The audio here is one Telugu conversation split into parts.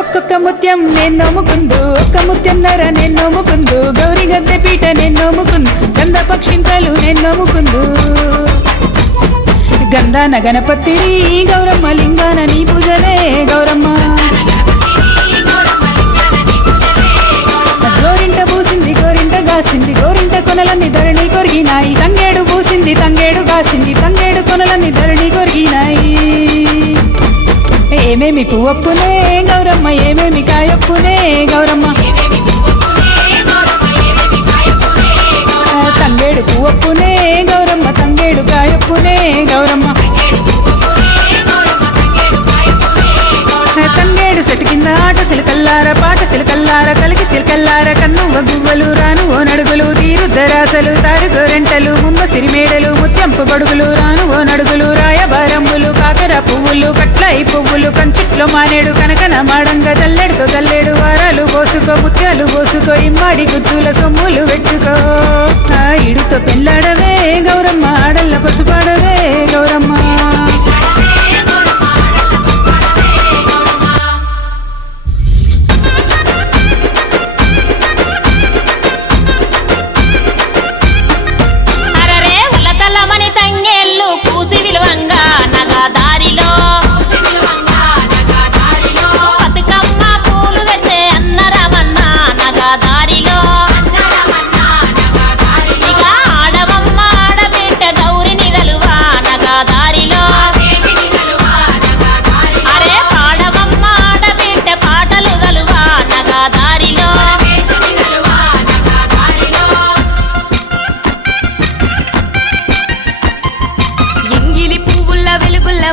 ఒక్కొక్క ముత్యం నేను నోముకుందు, ఒక్క ముత్యంన్నర నేను నోముకుందు, గౌరీ గద్దె పీట నేను నోముకుందు, గంధ పక్షింతలు నేను నోముకుందు. గంధాన గణపతి గౌరమ్మ లింగాన నీ పూజలే గౌరమ్మ. గోరింట పూసింది గోరింట గాసింది, గోరింట కొనలన్నీ ధరణి కొరిగినాయి. తంగేడు పూసింది తంగేడు గాసింది, తంగేడు కొనలన్నీ ధరణి కొరిగినాయి. ఏమేమి పువ్వప్పునే గౌరమ్మ, ఏమేమి కాయప్పునే గౌరమ్మ. తంగేడు పువ్వప్పునే గౌరమ్మ, తంగేడు కాయప్పునే గౌరమ్మ. తంగేడు సెటు కింద ఆట సిలకల్లార, పాట సిలకల్లార, కలికి సిలకల్లార, కన్నువ గువ్వలు రాను ఓ నడుగులు, తీరుద్దరాసలు తారు గోరెంటలు, ముమ్మ సిరిమేడలు, ముత్యంపు గొడుగులు రాను ఓ నడుగులు, రాయబారమ్ములు, కాకర పువ్వులు, కట్లయి పువ్వులు, కంచిట్లో మానేడు, కనకన మాడంగా జల్లెడుతో జల్లేడు, వారాలు పోసుకో ముత్యాలు పోసుకో, ఇమ్మాడి గుజ్జుల సొమ్ములు పెట్టుకో. ఇడుతో పెళ్ళాడవే గౌరమ్మ, ఆడల్ల పసుపాడవే గౌరమ్మ.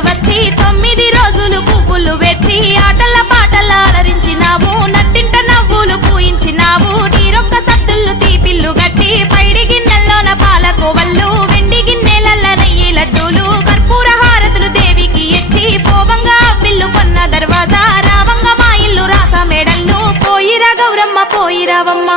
వచ్చి 9 రోజులు పువ్వులు వెచ్చి ఆటల పాటల అలరించినావు, నట్టింట నవ్వులు పూయించినావు. నీరొక్క సద్దుళ్ళు తీపిల్లు గట్టి, పైడి గిన్నెల్లోన పాలకోవళ్ళు, వెండి గిన్నెలల్ల నెయ్యి లడ్డూలు, కర్పూర హారతులు దేవికి ఎచ్చి, పోవంగా అవ్విల్లు కొన్న దర్వాజా, రావంగా మా ఇల్లు రాస మేడల్లు, పోయిరా గౌరమ్మ పోయిరావమ్మ.